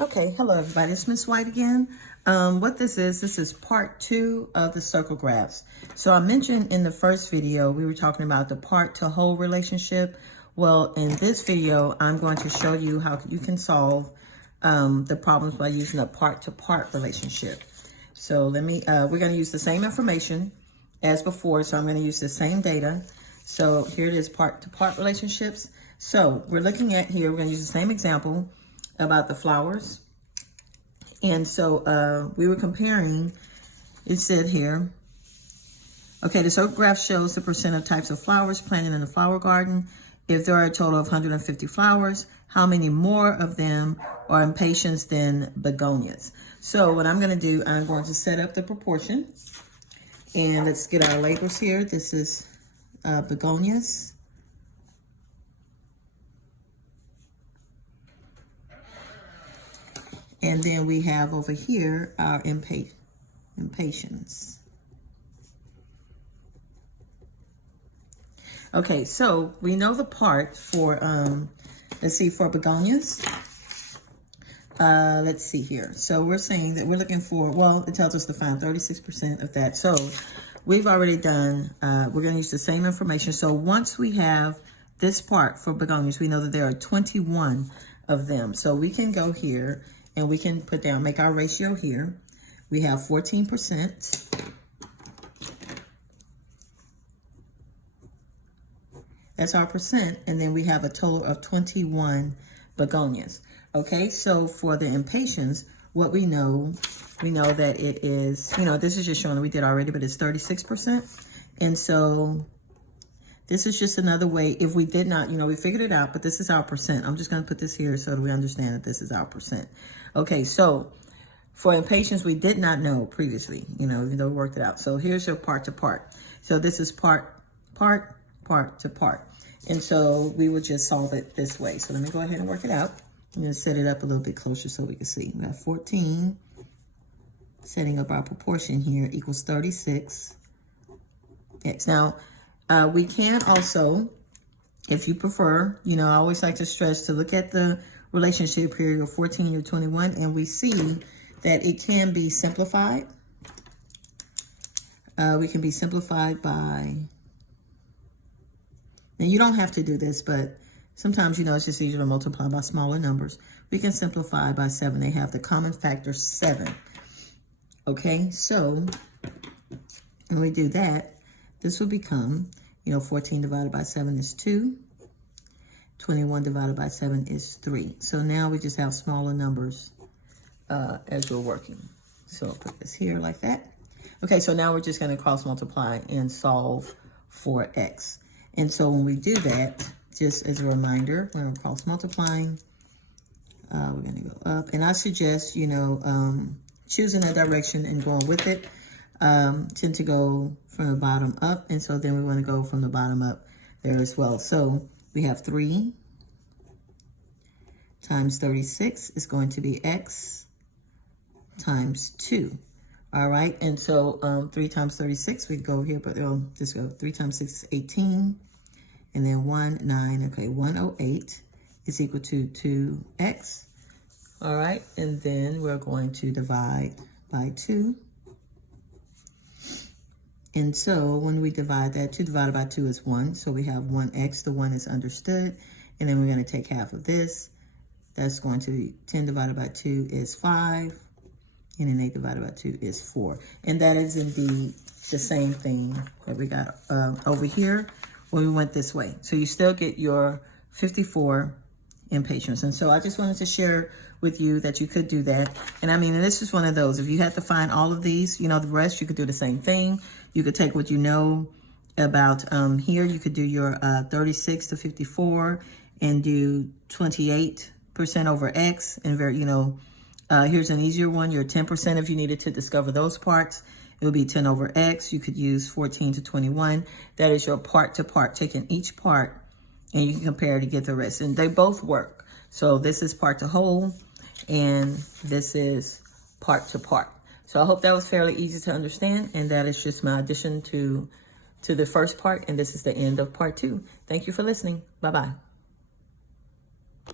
Okay, hello everybody, it's Miss White again. What this is part 2 of the circle graphs. So I mentioned in the first video, we were talking about the part to whole relationship. Well, in this video, I'm going to show you how you can solve the problems by using a part to part relationship. So we're gonna use the same information as before. So I'm gonna use the same data. So here it is, part to part relationships. So we're looking at here, we're gonna use the same example about the flowers. And so we were comparing, it said here, okay, the circle graph shows the percent of types of flowers planted in the flower garden. If there are a total of 150 flowers, how many more of them are impatiens than begonias? So what I'm gonna do, I'm going to set up the proportion. And let's get our labels here. This is begonias. And then we have over here our impatiens. Okay, so we know the part for, let's see, for begonias. Let's see here. So we're saying that we're looking for, well, it tells us to find 36% of that. So we've already done, we're going to use the same information. So once we have this part for begonias, we know that there are 21 of them. So we can go here and we can put down, make our ratio here. We have 14%. That's our percent. And then we have a total of 21 begonias. Okay, so for the impatiens, what we know that it is, this is just showing that we did already, but it's 36%. And so this is just another way, if we did not, we figured it out, but this is our percent. I'm just gonna put this here so that we understand that this is our percent. Okay, so for impatiens, we did not know previously, even though we worked it out. So here's your part to part. So this is part to part. And so we would just solve it this way. So let me go ahead and work it out. I'm gonna set it up a little bit closer so we can see. We have 14, setting up our proportion here, equals 36. X. Now, we can also, if you prefer, I always like to stress to look at the relationship here, your 14, your 21, and we see that it can be simplified. We can be simplified by, and you don't have to do this, but sometimes, it's just easier to multiply by smaller numbers. We can simplify by 7. They have the common factor 7. Okay, so when we do that, this will become, 14 divided by 7 is 2. 21 divided by 7 is 3. So now we just have smaller numbers as we're working. So I'll put this here like that. Okay, so now we're just going to cross multiply and solve for x. And so when we do that, just as a reminder, when we're cross multiplying, we're going to go up. And I suggest, choosing a direction and going with it. Tend to go from the bottom up, and so then we want to go from the bottom up there as well. So we have 3 times 36 is going to be x times 2. All right, and so 3 times 36, we go here, but just go 3 times 6 is 18, and then 1, 9, okay, 108 is equal to 2x. All right, and then we're going to divide by 2. And so when we divide that, 2 divided by 2 is 1. So we have 1x, the 1 is understood. And then we're going to take half of this. That's going to be 10 divided by 2 is 5. And then 8 divided by 2 is 4. And that is indeed the same thing that we got over here when we went this way. So you still get your 54 impatiens. And so I just wanted to share with you that you could do that. And I mean, and this is one of those, if you had to find all of these, the rest, you could do the same thing. You could take what you know about here. You could do your 36 to 54 and do 28% over x. And here's an easier one. Your 10% if you needed to discover those parts. It would be 10 over x. You could use 14 to 21. That is your part to part, taking each part and you can compare to get the rest. And they both work. So this is part to whole and this is part to part. So I hope that was fairly easy to understand. And that is just my addition to the first part. And this is the end of part 2. Thank you for listening. Bye-bye.